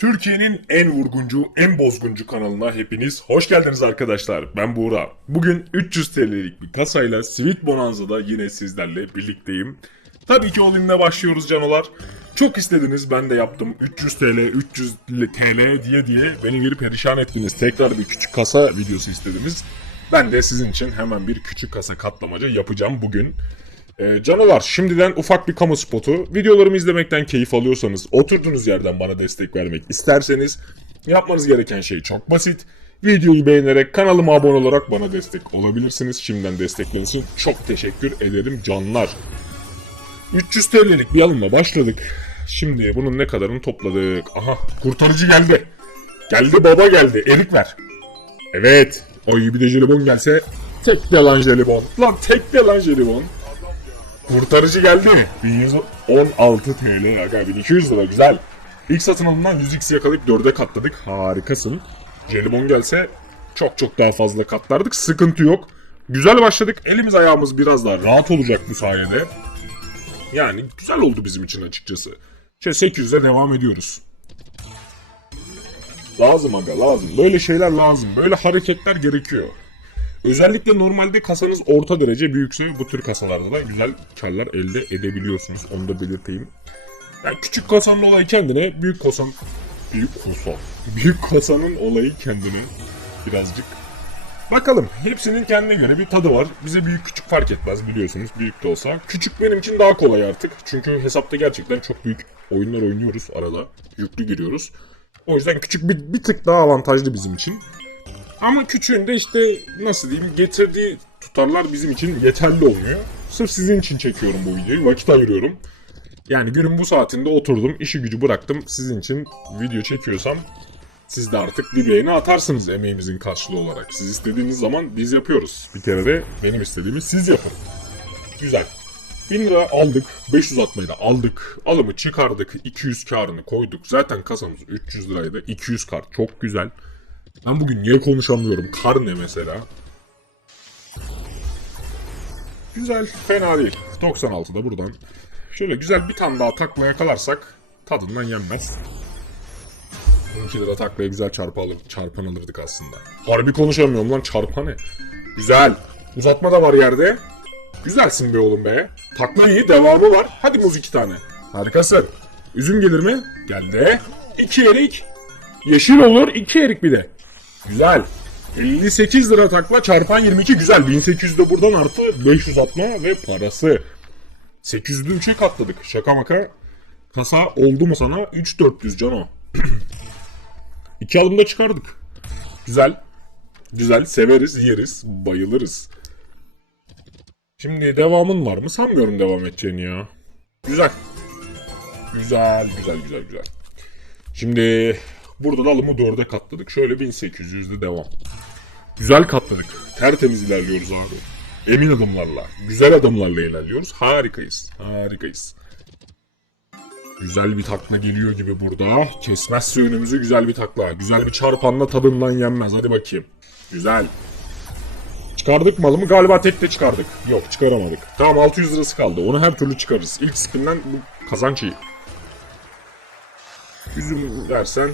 Türkiye'nin en vurguncu, en bozguncu kanalına hepiniz hoş geldiniz arkadaşlar. Ben Buğra. Bugün 300 TL'lik bir kasayla Sweet Bonanza'da yine sizlerle birlikteyim. Tabii ki olimle başlıyoruz canolar. Çok istediniz ben de yaptım. 300 TL, 300 TL diye diye beni geri perişan ettiniz. Tekrar bir küçük kasa videosu istediniz. Ben de sizin için hemen bir küçük kasa katlamaca yapacağım bugün. Ee, canavar şimdiden ufak bir kamu spotu. Videolarımı izlemekten keyif alıyorsanız, oturduğunuz yerden bana destek vermek isterseniz yapmanız gereken şey çok basit. Videoyu beğenerek kanalıma abone olarak bana destek olabilirsiniz. Şimdiden destekleriniz için çok teşekkür ederim canlar. 300 TL'lik bir alımla başladık. Şimdi bunun ne kadarını topladık? Aha kurtarıcı geldi. Geldi baba geldi. Erik ver. Evet. Oy bir de jelibon gelse. Tek de lan jelibon. Lan tek de lan jelibon. Kurtarıcı geldi. 1116 TL. Aga 1200 lira güzel. İlk satın alımdan 100x yakalayıp 4'e katladık. Harikasın. Jelibon gelse çok çok daha fazla katlardık. Sıkıntı yok. Güzel başladık. Elimiz ayağımız biraz daha rahat olacak bu sayede. Yani güzel oldu bizim için açıkçası. Şöyle 800'e devam ediyoruz. Lazım aga lazım. Böyle şeyler lazım. Böyle hareketler gerekiyor. Özellikle normalde kasanız orta derece büyükse bu tür kasalarda da güzel karlar elde edebiliyorsunuz. Onu da belirteyim. Yani küçük kasanın olayı kendine, büyük kasan... Büyük kasa. Büyük kasanın olayı kendine birazcık. Bakalım. Hepsinin kendine göre bir tadı var. Bize büyük küçük fark etmez biliyorsunuz. Büyük de olsa. Küçük benim için daha kolay artık. Çünkü hesapta gerçekten çok büyük oyunlar oynuyoruz arada. Yüklü giriyoruz. O yüzden küçük bir, bir tık daha avantajlı bizim için. Ama küçüğün de işte nasıl diyeyim getirdiği tutarlar bizim için yeterli olmuyor. Sırf sizin için çekiyorum bu videoyu. Vakit ayırıyorum. Yani günün bu saatinde oturdum, işi gücü bıraktım. Sizin için video çekiyorsam siz de artık bir beğeni atarsınız emeğimizin karşılığı olarak. Siz istediğiniz zaman biz yapıyoruz. Bir kere de benim istediğimi siz yapın. Güzel. 1000 lira aldık. 500 atmayı aldık. Alımı çıkardık. 200 karını koyduk. Zaten kasamız 300 liraydı. 200 kar. Çok güzel. Ben bugün niye konuşamıyorum? Kar ne mesela? Güzel. Fena değil. 96'da buradan. Şöyle güzel bir tane daha takla yakalarsak tadından yenmez. 12 lira taklaya güzel çarpı alır, çarpan alırdık aslında. Harbi konuşamıyorum lan çarpa ne? Güzel. Uzatma da var yerde. Güzelsin be oğlum be. Takla iyi devamı var. Hadi muz iki tane. Harikasın. Üzüm gelir mi? Geldi. İki erik. Yeşil olur. iki erik bir de. Güzel. 58 lira takla çarpan 22 güzel. 1800 de buradan artı 500 atma ve parası. 800'lü 3'e katladık. Şaka maka. Kasa oldu mu sana? 3400 cano. İki alımda çıkardık. Güzel. Güzel. Severiz, yeriz, bayılırız. Şimdi devamın var mı? Sanmıyorum devam edeceğini ya. Güzel. Güzel, güzel, güzel, güzel. Şimdi buradan alımı 4'e katladık. Şöyle 1800'de devam. Güzel katladık. Tertemiz ilerliyoruz abi. Emin adımlarla, güzel adımlarla ilerliyoruz. Harikayız, harikayız. Güzel bir takla geliyor gibi burada. Kesmezse önümüzü güzel bir takla. Güzel bir çarpanla tadından yenmez. Hadi bakayım. Güzel. Çıkardık malımı galiba tek de çıkardık. Yok çıkaramadık. Tamam 600 lirası kaldı. Onu her türlü çıkarırız. İlk spinden bu kazanç iyi. Üzüm dersen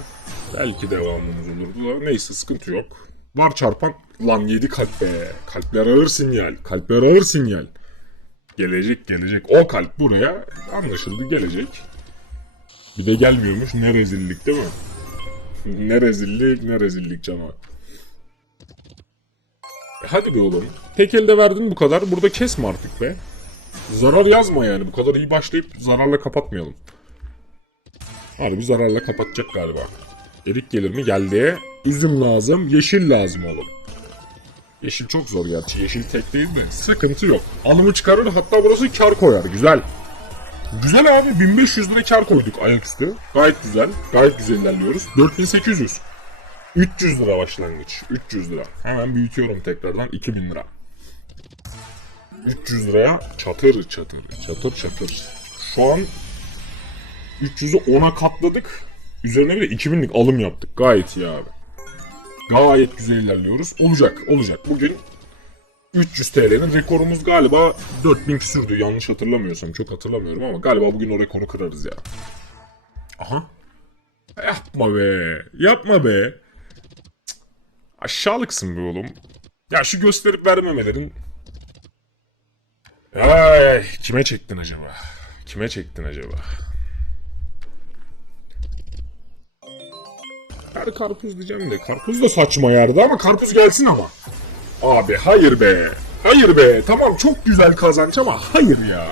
belki devamımız olurdu da neyse sıkıntı yok. Var çarpan. Lan 7 kalp be. Kalpler ağır sinyal. Kalpler ağır sinyal. Gelecek gelecek. O kalp buraya anlaşıldı gelecek. Bir de gelmiyormuş. Ne rezillik değil mi? Ne rezillik ne rezillik canavar. E Hadi be oğlum. Tek elde verdin bu kadar. Burada kesme artık be. Zarar yazma yani. Bu kadar iyi başlayıp zararla kapatmayalım. Harbi zararla kapatacak galiba. Erik gelir mi? Geldi. Üzüm lazım. Yeşil lazım oğlum. Yeşil çok zor gerçi. Yeşil tek değil de. Sıkıntı yok. Alımı çıkarır hatta burası kar koyar. Güzel. Güzel abi 1500 lira kar koyduk ayaküstü. Gayet güzel. Gayet güzel ilerliyoruz. 4800. 300 lira başlangıç. 300 lira. Hemen büyütüyorum tekrardan 2000 lira. 300 liraya çatır çatır çatır çatır. Şu an 300'ü 10'a katladık. Üzerine bir de 2000'lik alım yaptık. Gayet iyi abi. Gayet güzel ilerliyoruz. Olacak, olacak. Bugün 300 TL'nin rekorumuz galiba 4000 küsürdü yanlış hatırlamıyorsam. Çok hatırlamıyorum ama galiba bugün o rekoru kırarız ya. Aha. Yapma be. Yapma be. Cık. Aşağılıksın be oğlum. Ya şu gösterip vermemelerin... Ay, kime çektin acaba? Kime çektin acaba? Her karpuz diyeceğim de karpuz da saçma yerde ama karpuz gelsin ama. Abi hayır be. Hayır be. Tamam çok güzel kazanç ama hayır ya.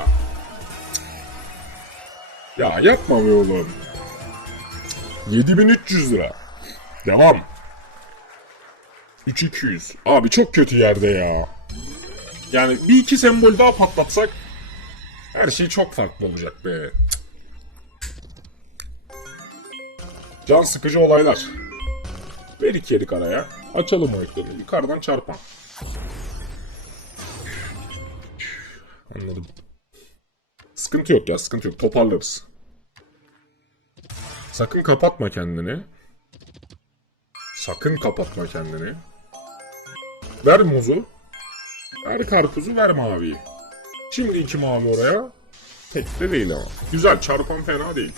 Ya yapma be oğlum. 7300 lira. Devam. 3200. Abi çok kötü yerde ya. Yani bir iki sembol daha patlatsak her şey çok farklı olacak be. Can sıkıcı olaylar. Ver iki yedik araya. Açalım o ekranı. Yukarıdan çarpan. Anladım. Sıkıntı yok ya sıkıntı yok. Toparlarız. Sakın kapatma kendini. Sakın kapatma kendini. Ver muzu. Ver karpuzu ver maviyi. Şimdi iki mavi oraya. Tek de değil ama. Güzel çarpan fena değil.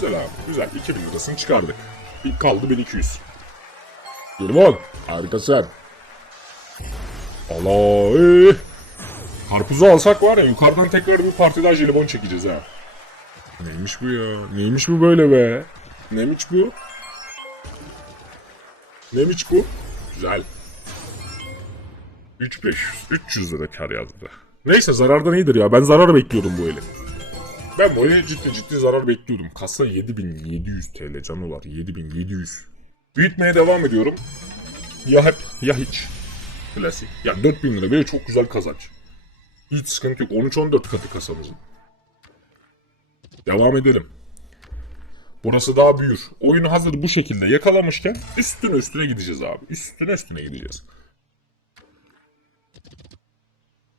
Güzel abi güzel. 2000 lirasını çıkardık. Bir kaldı 1200. Jelibon harikasın. Allah eh. Karpuzu alsak var ya yukarıdan tekrar bir parti daha jelibon çekeceğiz ha. Neymiş bu ya? Neymiş bu böyle be? Neymiş bu? Neymiş bu? Güzel. 3500, 300 lira kar yazdı. Neyse zarardan iyidir ya. Ben zarar bekliyordum bu eli. Ben bu eli ciddi ciddi zarar bekliyordum. Kasa 7700 TL canı var. 7700. Büyütmeye devam ediyorum. Ya hep ya hiç. Klasik. Ya 4000 lira böyle çok güzel kazanç. Hiç sıkıntı yok. 13-14 katı kasamızın. Devam edelim. Burası daha büyür. Oyunu hazır bu şekilde yakalamışken üstüne üstüne gideceğiz abi. Üstüne üstüne gideceğiz.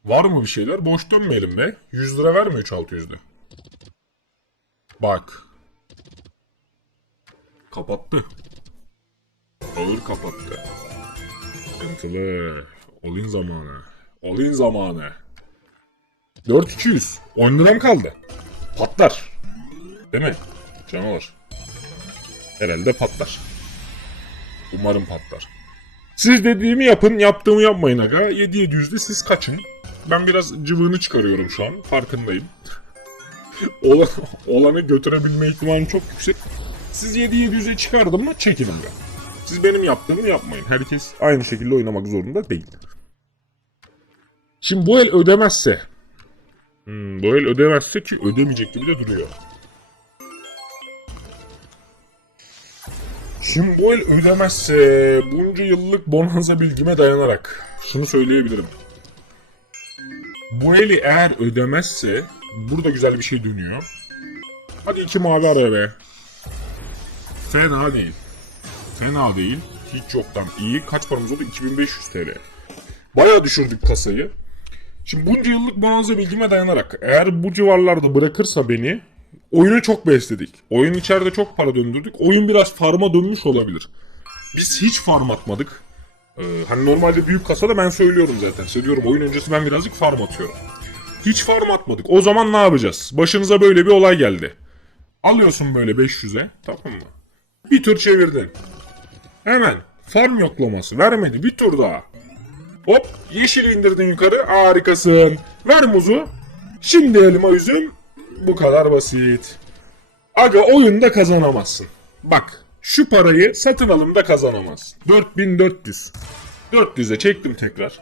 Var mı bir şeyler? Boş dönmeyelim be. 100 lira verme 3600'de. Bak. Kapattı. Ağır kapattı. Sıkıntılı. Olin zamanı. Olin zamanı. 4200. 10 liram kaldı. Patlar. Değil mi? Canavar. Herhalde patlar. Umarım patlar. Siz dediğimi yapın, yaptığımı yapmayın aga. 7700'de siz kaçın. Ben biraz cıvığını çıkarıyorum şu an. Farkındayım. Olan, olanı götürebilme ihtimali çok yüksek. Siz 7700'e çıkardım mı çekilin ben. Siz benim yaptığımı yapmayın. Herkes aynı şekilde oynamak zorunda değil. Şimdi bu el ödemezse. Hmm, bu el ödemezse ki ödemeyecek gibi de duruyor. Şimdi bu el ödemezse bunca yıllık bonanza bilgime dayanarak şunu söyleyebilirim. Bu eli eğer ödemezse burada güzel bir şey dönüyor. Hadi iki mavi araya be. Fena değil. Fena değil. Hiç yoktan iyi. Kaç paramız oldu? 2500 TL. Bayağı düşürdük kasayı. Şimdi bunca yıllık bonanza bilgime dayanarak eğer bu civarlarda bırakırsa beni oyunu çok besledik. Oyun içeride çok para döndürdük. Oyun biraz farma dönmüş olabilir. Biz hiç farm atmadık. Ee, hani normalde büyük kasada ben söylüyorum zaten. Söylüyorum oyun öncesi ben birazcık farm atıyorum. Hiç farm atmadık. O zaman ne yapacağız? Başınıza böyle bir olay geldi. Alıyorsun böyle 500'e tamam mı? Bir tur çevirdin. Hemen farm yoklaması vermedi bir tur daha. Hop yeşil indirdin yukarı harikasın. Ver muzu. Şimdi elma üzüm. Bu kadar basit. Aga oyunda kazanamazsın. Bak şu parayı satın alımda kazanamazsın. 4400. 400'e çektim tekrar.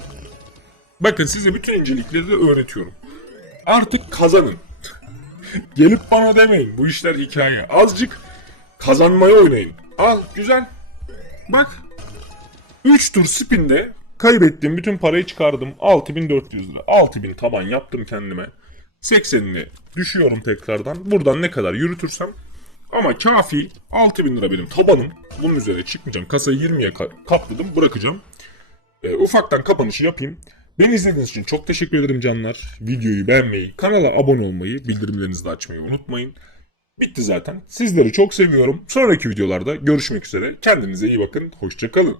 Bakın size bütün incelikleri de öğretiyorum. Artık kazanın. Gelip bana demeyin bu işler hikaye. Azıcık kazanmaya oynayın. Al güzel. Bak 3 tur spinde kaybettiğim bütün parayı çıkardım. 6400 lira. 6000 taban yaptım kendime. 80'ini düşüyorum tekrardan. Buradan ne kadar yürütürsem ama kafi 6000 lira benim tabanım. Bunun üzerine çıkmayacağım. Kasayı 20'ye ka- katladım bırakacağım. Ee, ufaktan kapanışı yapayım. Beni izlediğiniz için çok teşekkür ederim canlar. Videoyu beğenmeyi, kanala abone olmayı, bildirimlerinizi de açmayı unutmayın. Bitti zaten. Sizleri çok seviyorum. Sonraki videolarda görüşmek üzere. Kendinize iyi bakın. Hoşçakalın.